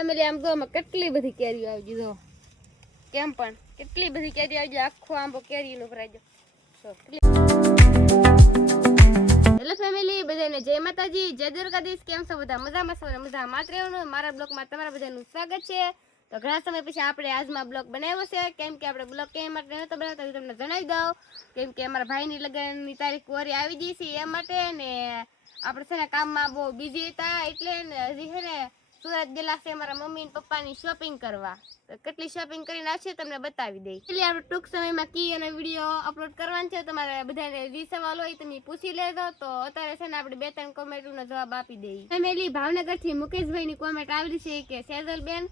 Family આમ જો કેટલી બધી કેરીઓ આવી જો કેમ પણ કેટલી બધી કેરી આવી ગઈ આખો આંબો કેરીનો ભરાઈ ગયો હેલો ફેમિલી બધાને જય માતાજી જય દ્વારકાધીશ કેમ છો બધા મજામાં છો મજા માત્ર રહેવાનું મારા બ્લોગમાં તમારા બધાનું સ્વાગત છે તો ઘણા સમય પછી આપણે આજમાં બ્લોગ બનાવ્યો છે કેમ કે આપણે બ્લોગ કેમ માટે નહોતો બનાવતો તમને જણાવી દઉં કેમ કે અમારા ભાઈની લગ્નની તારીખ વરી આવી ગઈ છે એ માટે ને આપણે છે ને કામમાં બહુ બિઝી હતા એટલે ને હજી છે ને સુરત ગયેલા છે મારા મમ્મી ને પપ્પાની શોપિંગ કરવા તો કેટલી શોપિંગ કરીને આવશે તમને બતાવી દઈ એટલે આપણે ટૂંક સમયમાં કી અને વિડીયો અપલોડ કરવાનો છે તમારે બધાને જે સવાલ હોય તમે પૂછી લેજો તો અત્યારે છે ને આપણે બે ત્રણ કોમેન્ટનો જવાબ આપી દઈએ ફેમિલી ભાવનગરથી મુકેશભાઈની કોમેન્ટ આવેલી છે કે સેજલબેન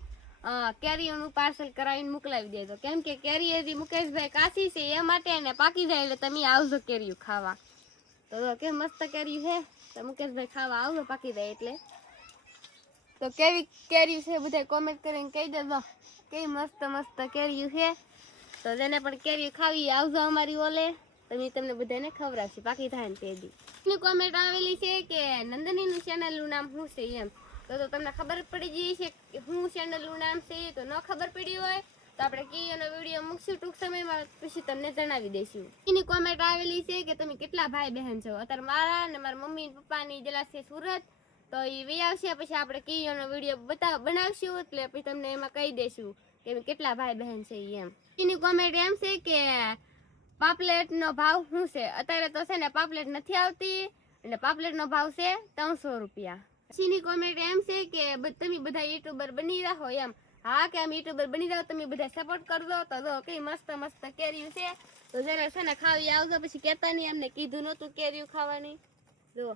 કેરીઓનું પાર્સલ કરાવીને મોકલાવી દેજો કેમ કે કેરી હજી મુકેશભાઈ કાશી છે એ માટે ને પાકી જાય એટલે તમે આવજો કેરીઓ ખાવા તો કેમ મસ્ત કેરી છે તો મુકેશભાઈ ખાવા આવજો પાકી જાય એટલે તો કેવી કેરી છે બધા કોમેન્ટ કરીને કહી દેજો કેવી મસ્ત મસ્ત કેરી છે તો જેને પણ કેરી ખાવી આવજો અમારી ઓલે તમને બધાને ખવડાવશે પાકી થાય ને તેદી એની કોમેન્ટ આવેલી છે કે નંદનીનું ચેનલનું નામ શું છે એમ તો તમને ખબર પડી ગઈ છે કે શું ચેનલનું નામ છે તો ન ખબર પડી હોય તો આપણે કી એનો વિડીયો મૂકશું ટૂંક સમયમાં પછી તમને જણાવી દઈશું એની કોમેન્ટ આવેલી છે કે તમે કેટલા ભાઈ બહેન છો અત્યારે મારા અને મારા મમ્મી પપ્પાની જેલા છે સુરત તો એ વી આવશે પછી આપણે કીઓનો વિડીયો બનાવશું એટલે પછી તમને એમાં કહી દઈશું કે કેટલા ભાઈ બહેન છે એમ એની કોમેન્ટ એમ છે કે પાપલેટનો ભાવ શું છે અત્યારે તો છે ને પાપલેટ નથી આવતી એટલે પાપલેટનો ભાવ છે 300 રૂપિયા પછીની કોમેન્ટ એમ છે કે તમે બધા યુટ્યુબર બની રહો એમ હા કે આમ યુટ્યુબર બની જાઓ તમે બધા સપોર્ટ કરજો તો જો કઈ મસ્ત મસ્ત કેરીઓ છે તો જરા છે ને ખાવી આવજો પછી કહેતા નહીં અમને કીધું નહોતું કેરીઓ ખાવાની જો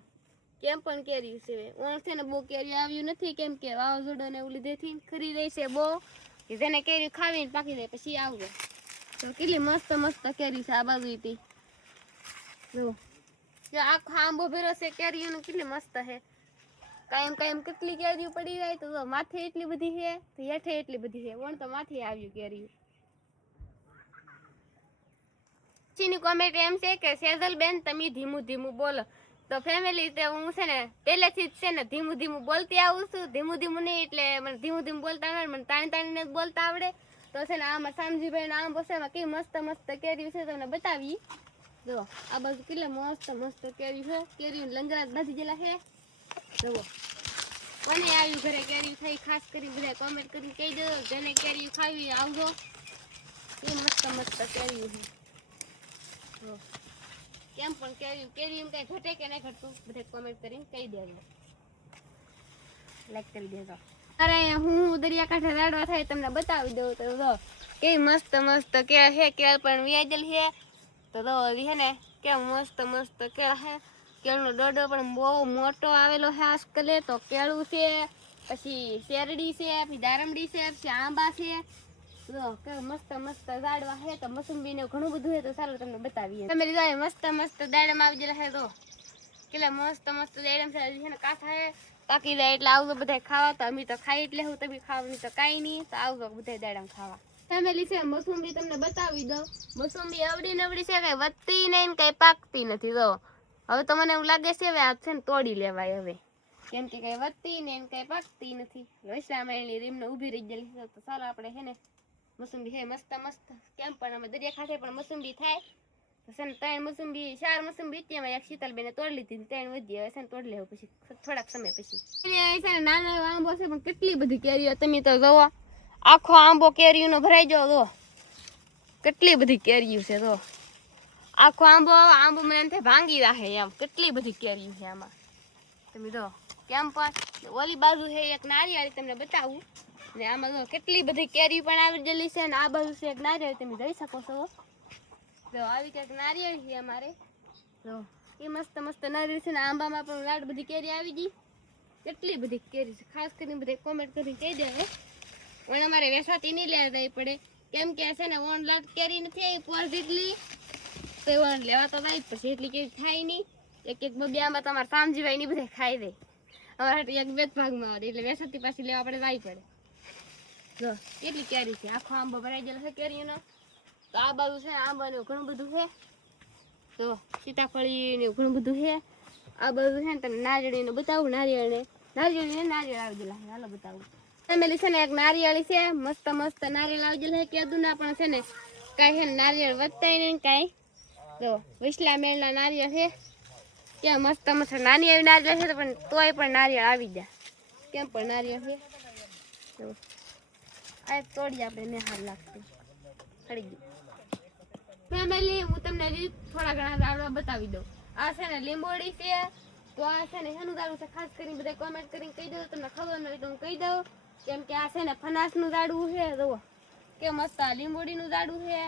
કેમ પણ કેરી છે ઓણ છે ને બહુ કેરી આવ્યું નથી કેમ કે વાવાઝોડા ને એવું લીધેથી ખરી રહી છે બહુ કે જેને કેરી ખાવીને પાકી જાય પછી આવજો તો કેટલી મસ્ત મસ્ત કેરી છે આ બાજુ હતી જો આખો આંબો ભેરો છે કેરીઓનો કેટલી મસ્ત છે કાયમ કેટલી કેરીઓ પડી જાય તો માથે એટલી બધી છે તો હેઠે એટલી બધી છે ઓણ તો માથે આવ્યું કેરીઓ ચીની કોમેન્ટ એમ છે કે સેજલ બેન તમે ધીમું ધીમું બોલો તો ફેમિલી તે હું છે ને પહેલેથી જ છે ને ધીમું ધીમું બોલતી આવું છું ધીમું ધીમું નહીં એટલે મને ધીમું ધીમું બોલતા આવડે મને તાણીને જ બોલતા આવડે તો છે ને આમાં શામજીભાઈના આંબો છે એમાં કેવી મસ્ત મસ્ત કેરી છે તમને બતાવી જો આ બાજુ કેટલા મસ્ત મસ્ત કેરી છે કેરી લંગરા બાજી જેલા છે જુઓ કોને આવ્યું ઘરે કેરી થઈ ખાસ કરી બધા કોમેન્ટ કરીને કહી દો જેને કેરી ખાવી આવજો એ મસ્ત મસ્ત કેરી છે કેમ પણ કેરી એમ કઈ ઘટે કે નહીં ઘટતું બધા કોમેન્ટ કરીને કહી દેજો લાઈક કરી દેજો અરે હું દરિયાકાંઠે રાડવા થાય તમને બતાવી દઉં તો જો કેવી મસ્ત મસ્ત કેળ છે કેળ પણ વ્યાજલ છે તો જો છે ને કેમ મસ્ત મસ્ત કેળ છે કેળનો ડોડો પણ બહુ મોટો આવેલો છે આજકાલે તો કેળું છે પછી શેરડી છે પછી દારમડી છે પછી આંબા છે જો કે મસ્ત મસ્ત ઝાડવા છે તો મોસંબી ને ઘણું બધું છે તો ચાલો તમને બતાવીએ તમે લીધા મસ્ત મસ્ત દાડમ આવી ગયેલા છે તો કેટલા મસ્ત મસ્ત દાડમ છે ને કાંઠા છે પાકી જાય એટલે આવજો બધા ખાવા તો અમે તો ખાઈ એટલે હું તમે ખાવાની તો કાંઈ નહીં તો આવજો બધા દાડમ ખાવા ફેમિલી છે મોસંબી તમને બતાવી દઉં મોસંબી અવડી નવડી છે કઈ વધતી નહીં ને કઈ પાકતી નથી જો હવે તો મને એવું લાગે છે હવે આ છે ને તોડી લેવાય હવે કેમ કે કઈ વધતી ને કઈ પાકતી નથી વૈશામાં એની રીમને ઊભી રહી ગયેલી છે તો ચાલો આપણે છે ને મોસંબી છે મસ્ત મસ્ત કેમ પણ અમે દરિયાકાંઠે પણ મોસંબી થાય તો છે ને 3 મોસંબી 4 મોસંબી ત્યાં એક શીતલબેને તોડી લીધી 3 વધી હવે છે ને તોડી લેવું પછી થોડાક સમય પછી છે ને નાનો આંબો છે પણ કેટલી બધી કેરીઓ તમે તો જોવો આખો આંબો કેરીઓનો ભરાઈ જાવ જો કેટલી બધી કેરીઓ છે જો આખો આંબો મને એમ ભાંગી રાખે એમ કેટલી બધી કેરીઓ છે આમાં તમે જો કેમ પણ ઓલી બાજુ છે એક નારિયેળી તમને બતાવું ને આમાં જો કેટલી બધી કેરી પણ આવી ગયેલી છે ને આ બાજુ છે એક નારિયેળ તમે જોઈ શકો છો જો આવી કંઈક નારિયેળ છે અમારે જો એ મસ્ત મસ્ત નારિયેળ છે ને આંબામાં પણ લાડ બધી કેરી આવી ગઈ કેટલી બધી કેરી છે ખાસ કરીને બધા કોમેન્ટ કરીને કહી દેવે પણ અમારે વેસાતી નહીં લેવા પડે કેમ કે છે ને ઓન લાડ કેરી નથી આવી પોર જેટલી તો ઓન લેવા તો જાય પછી એટલી કેરી થાય નહીં એક બબિયામાં તમારે સામજીભાઈ ની બધા ખાઈ દે અમારે એક બે ભાગમાં આવે એટલે વેસાતી પાછી લેવા પડે જાય પડે જો કેટલી કેરી છે આખો આંબો ભરાઈ ગયેલો છે કેરીનો તો આ બાજુ છે આંબાનું ઘણું બધું છે તો સીતાફળી ને ઘણું બધું છે આ બાજુ છે ને તમને નારિયેળીને બતાવું નારિયેળ આવી ગયેલા હાલો બતાવું ફેમિલી છે ને એક નારિયેળી છે, મસ્ત મસ્ત નારિયેળ આવી ગયેલ છે કેદુના, પણ છે ને કાંઈ છે ને નારિયેળ વધતાય નહીં કાંઈ. જો વિસલા મેળના નારિયેળ છે, કેમ મસ્ત મસ્ત નાની એવી નારિયેળ છે, પણ તોય પણ નારિયેળ આવી જાય. કેમ પણ નારિયેળ છે જો આ તોડી આપણે ને હાર લાગતું ખડી ગયું. ફેમિલી હું તમને થોડા ઘણા દાડવા બતાવી દઉં. આ છે ને લીંબોડી છે, તો આ છે ને શેનું દાડું છે ખાસ કરીને બધા કોમેન્ટ કરીને કહી દો, તમને ખબર ન હોય તો હું કહી દઉં. કેમ કે આ છે ને ફનાસનું દાડવું છે, જુઓ કે મસ્ત આ લીંબોડીનું દાડવું છે.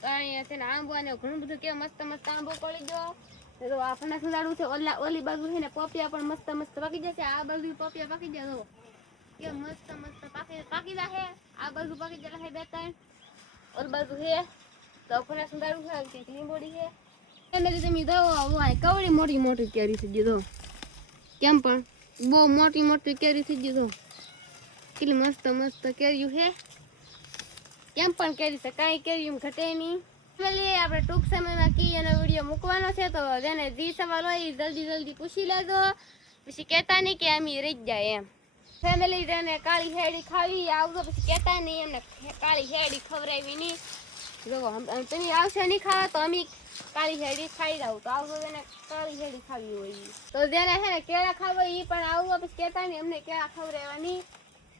તો અહીંયા છે ને આંબો અને ઘણું બધું કે મસ્ત મસ્ત આંબો પડી ગયો. તો આ ફનાસનું દાડવું છે. ઓલી બાજુ છે ને પોપિયા પણ મસ્ત મસ્ત પાકી જશે. આ બાજુ પોપિયા પાકી જાય, જુઓ કે મસ્ત મસ્ત પાકી જશે. આ બાજુ પાકી જશે બે ત્રણ, ઓલી બાજુ છે તો ફનાસનું દાડવું છે, લીંબોડી છે. ફેમિલી તમે દો કવડી મોટી મોટી કેરી થઈ ગઈ, દો કેમ પણ બહુ મોટી મોટી કેરી થઈ ગઈ, દો કેટલી મસ્ત મસ્ત કેરીયું છે. કેમ પણ કેરી છે, કાંઈ કેરી એમ ઘટે નહીં. ફેમિલી આપણે ટૂંક સમયમાં કી એનો વિડીયો મૂકવાનો છે, તો જેને જે સવાલ હોય એ જલ્દી જલ્દી પૂછી લેજો, પછી કહેતા નહીં કે અમે રહી જાય એમ. ફેમિલી જેને કાળી હેડી ખાવી આવજો, પછી કહેતા નહીં એમને કાળી હેડી ખવડાવી નહીં. જો તમે આવશે નહીં ખાવા તો અમે કાળી હેડી ખાઈ જાવ, તો આવજો જેને કાળી હેડી ખાવી હોય. તો જેને છે ને કેળા ખાવા એ પણ આવજો, પછી કહેતા નહીં અમને કેળા ખવડાવવાની.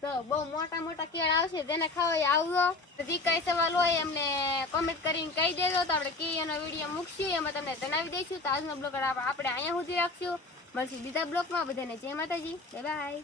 તો બહુ મોટા મોટા કેળા આવશે, જેને ખાવા એ આવજો. જે કઈ સવાલ હોય એમને કોમેન્ટ કરીને કહી દેજો, તો આપણે કી એનો વિડીયો મૂકશું, એમાં તમને જણાવી દઈશું. તો આજનો બ્લોગ આપણે અહીંયા સુધી રાખશું. મળશું બીજા બ્લોગમાં. બધાને જય માતાજી, બાય બાય.